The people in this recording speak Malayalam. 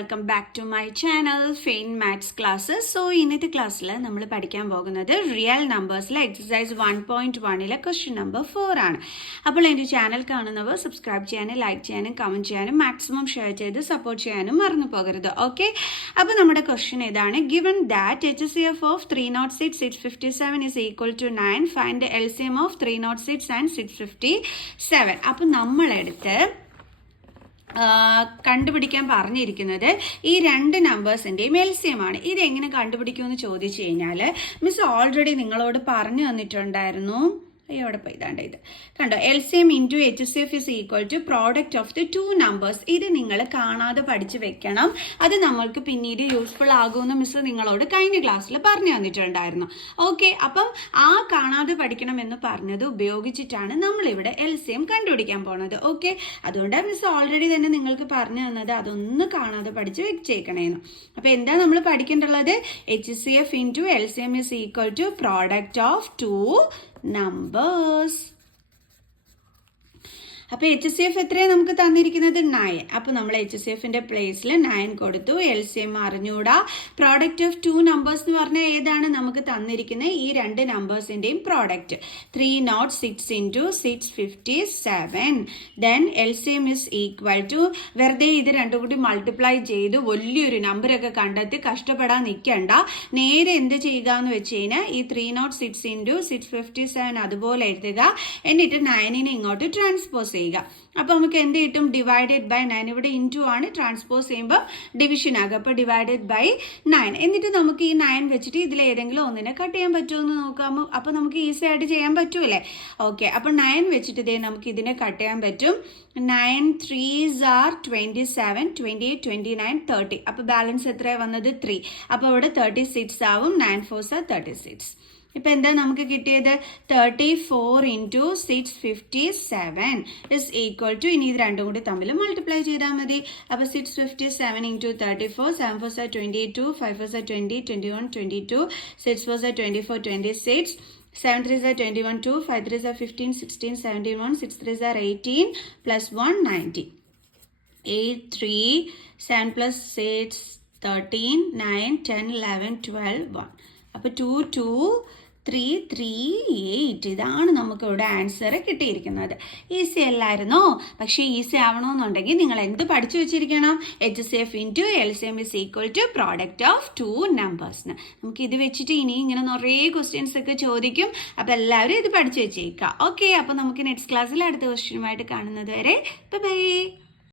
Welcome back to my channel fine maths classes. So ഇന്നത്തെ ക്ലാസ്സിൽ നമ്മൾ പഠിക്കാൻ പോകുന്നത് റിയൽ നമ്പേഴ്സിലെ എക്സസൈസ് 1.1 ക്വസ്റ്റ്യൻ നമ്പർ 4 ആണ്. അപ്പോൾ എൻ്റെ ചാനൽ കാണുന്നവർ സബ്സ്ക്രൈബ് ചെയ്യാനും ലൈക്ക് ചെയ്യാനും കമൻറ്റ് ചെയ്യാനും മാക്സിമം ഷെയർ ചെയ്ത് സപ്പോർട്ട് ചെയ്യാനും മറന്നു പോകരുത്. ഓക്കെ, അപ്പോൾ നമ്മുടെ ക്വസ്റ്റ്യൻ ഇതാണ്. Given that HCF of 306, 657 is equal to 9. Find the LCM of 306 and 657. അപ്പോൾ നമ്മളെടുത്ത് കണ്ടുപിടിക്കാൻ പറഞ്ഞിരിക്കുന്നത് ഈ രണ്ട് നമ്പേഴ്സിൻ്റെയും LCM ആണ്. ഇതെങ്ങനെ കണ്ടുപിടിക്കുമെന്ന് ചോദിച്ചു കഴിഞ്ഞാൽ മിസ് ഓൾറെഡി നിങ്ങളോട് പറഞ്ഞു തന്നിട്ടുണ്ടായിരുന്നു. അവിടെ പോയി ഇതാണ്ട് ഇത് കണ്ടോ, LCM into HCF is equal to product of the two numbers. ഇത് നിങ്ങൾ കാണാതെ പഠിച്ചു വെക്കണം. അത് നമ്മൾക്ക് പിന്നീട് യൂസ്ഫുൾ ആകുമെന്ന് മിസ് നിങ്ങളോട് കഴിഞ്ഞ ക്ലാസ്സിൽ പറഞ്ഞു തന്നിട്ടുണ്ടായിരുന്നു. ഓക്കെ, അപ്പം ആ കാണാതെ പഠിക്കണം എന്ന് പറഞ്ഞത് ഉപയോഗിച്ചിട്ടാണ് നമ്മളിവിടെ LCM കണ്ടുപിടിക്കാൻ പോണത്. ഓക്കെ, അതുകൊണ്ടാണ് മിസ് ഓൾറെഡി തന്നെ നിങ്ങൾക്ക് പറഞ്ഞു തന്നത് അതൊന്ന് കാണാതെ പഠിച്ച് വെച്ചേക്കണേന്ന്. അപ്പോൾ എന്താ നമ്മൾ പഠിക്കേണ്ടുള്ളത്? HCF into LCM is equal to product of two numbers. അപ്പോൾ HCF എത്രയാണ് നമുക്ക് തന്നിരിക്കുന്നത്? 9. അപ്പോൾ നമ്മൾ HCFിൻ്റെ പ്ലേസിൽ 9 കൊടുത്തു. LCM അറിഞ്ഞൂടാ. പ്രോഡക്റ്റ് ഓഫ് ടു നമ്പേഴ്സ് എന്ന് പറഞ്ഞാൽ ഏതാണ് നമുക്ക് തന്നിരിക്കുന്നത്? ഈ രണ്ട് നമ്പേഴ്സിൻ്റെയും product 306 into 657. Then LCM is equal to, വെറുതെ ഇത് രണ്ടും കൂടി മൾട്ടിപ്ലൈ ചെയ്ത് വലിയൊരു നമ്പറൊക്കെ കണ്ടെത്തി കഷ്ടപ്പെടാൻ നിൽക്കണ്ട. നേരെ എന്ത് ചെയ്യുക എന്ന് വെച്ച് കഴിഞ്ഞാൽ ഈ 306 ഇൻറ്റു 657 അതുപോലെ എഴുതുക. എന്നിട്ട് 9നെ ഇങ്ങോട്ട് ട്രാൻസ്പോസ് ചെയ്യുക. അപ്പോൾ നമുക്ക് എന്ത് കിട്ടും? Divided by 9. ഇവിടെ ഇൻറ്റു ആണ്, ട്രാൻസ്പോസ് ചെയ്യുമ്പോൾ ഡിവിഷൻ ആകും. അപ്പോൾ ഡിവൈഡഡ് ബൈ 9. എന്നിട്ട് നമുക്ക് ഈ 9 വെച്ചിട്ട് ഇതിൽ ഏതെങ്കിലും ഒന്നിനെ കട്ട് ചെയ്യാൻ പറ്റുമോ എന്ന് നോക്കാമോ? അപ്പോൾ നമുക്ക് ഈസി ആയിട്ട് ചെയ്യാൻ പറ്റൂലേ? ഓക്കെ, അപ്പോൾ 9 വെച്ചിട്ട് ഇതേ നമുക്ക് ഇതിനെ കട്ട് ചെയ്യാൻ പറ്റും. 9 3s are 27, 28, 29, 30. അപ്പോൾ ബാലൻസ് എത്രയാണ് വന്നത്? 3. അപ്പോൾ ഇവിടെ 36 ആവും. 9 4s are 36. ഇപ്പം എന്താ നമുക്ക് കിട്ടിയത്? 34 ഇൻറ്റു 657 ഇസ് ഈക്വൽ ടു, ഇനി ഇത് രണ്ടും കൂടി തമ്മിൽ മൾട്ടിപ്ലൈ ചെയ്താൽ മതി. അപ്പോൾ 657 into 34, 7 4s are 22, 5 4s are 20, 21, 22, 6 4s are 24, 26, 7 3s are 21, 2, 5 3s are 15, 16, 17, 1, 6 3s are 18, plus 1, 19. 8 3, 7 plus 6, 13, 9, 10, 11, 12, 1. അപ്പോൾ 2 2 3 3 8. ഇതാണ് നമുക്ക് ഇവിടെ ആൻസർ കിട്ടിയിരിക്കുന്നത്. ഈസി അല്ലായിരുന്നോ? പക്ഷേ ഈസി ആവണമെന്നുണ്ടെങ്കിൽ നിങ്ങൾ എന്ത് പഠിച്ചു വെച്ചിരിക്കണം? HCF into LCM is equal to product of two നമ്പേഴ്സിന്. നമുക്ക് ഇത് വെച്ചിട്ട് ഇനി ഇങ്ങനെ നിറയെ ക്വസ്റ്റ്യൻസ് ഒക്കെ ചോദിക്കും. അപ്പോൾ എല്ലാവരും ഇത് പഠിച്ചു വെച്ചേക്കാം. ഓക്കെ, അപ്പോൾ നമുക്ക് നെക്സ്റ്റ് ക്ലാസ്സിൽ അടുത്ത ക്വസ്റ്റ്യനുമായിട്ട് കാണുന്നത് വരെ ബൈ.